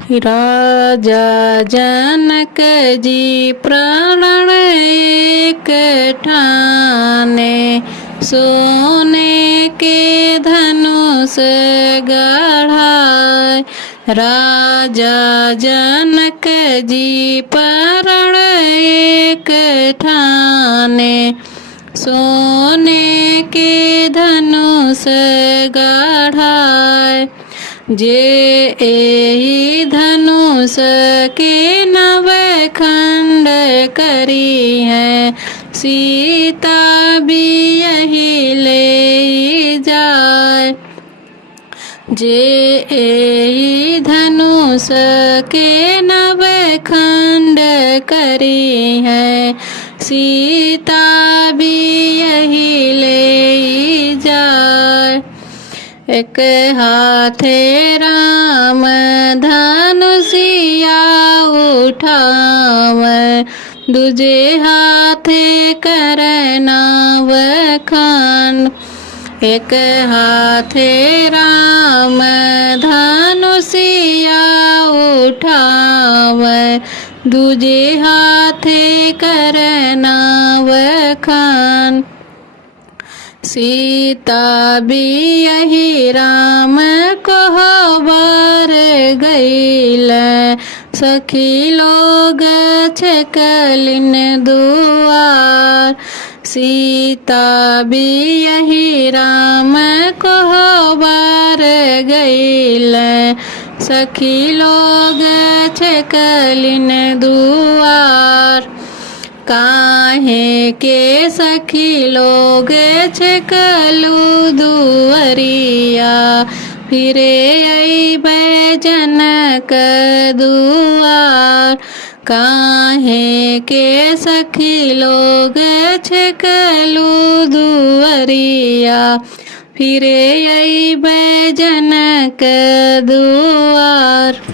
राजा जनक जी प्रण एक ठाने, सोने के धनुष गढ़ाए। राजा जनक जी प्रण एक ठाने, सोने के धनुष गढ़ाए। जे एहि धनुष के नव खंड करी है, सीता भी यही ले जाए। जे एहि धनुष के नव खंड करी है, सीता भी यही ले जाए। एक हाथे राम धनुषिया उठावे, दूजे हाथे करनाव खंड। एक हाथे राम धनुषिया उठावे, दूजे हाथे करनाव खंड। सीता भी यही राम को बर गईल, सखी लोग छकलिन दुआर। सीता भी यही राम को बर गईल, सखी लोग छकलिन दुआर। काहे के सखी लोग छकलू दुअरिया, फिरे अइबै जनक दुआर। काहे के सखी लोग छकलू दुअरिया, फिरे अइबै जनक दुआर।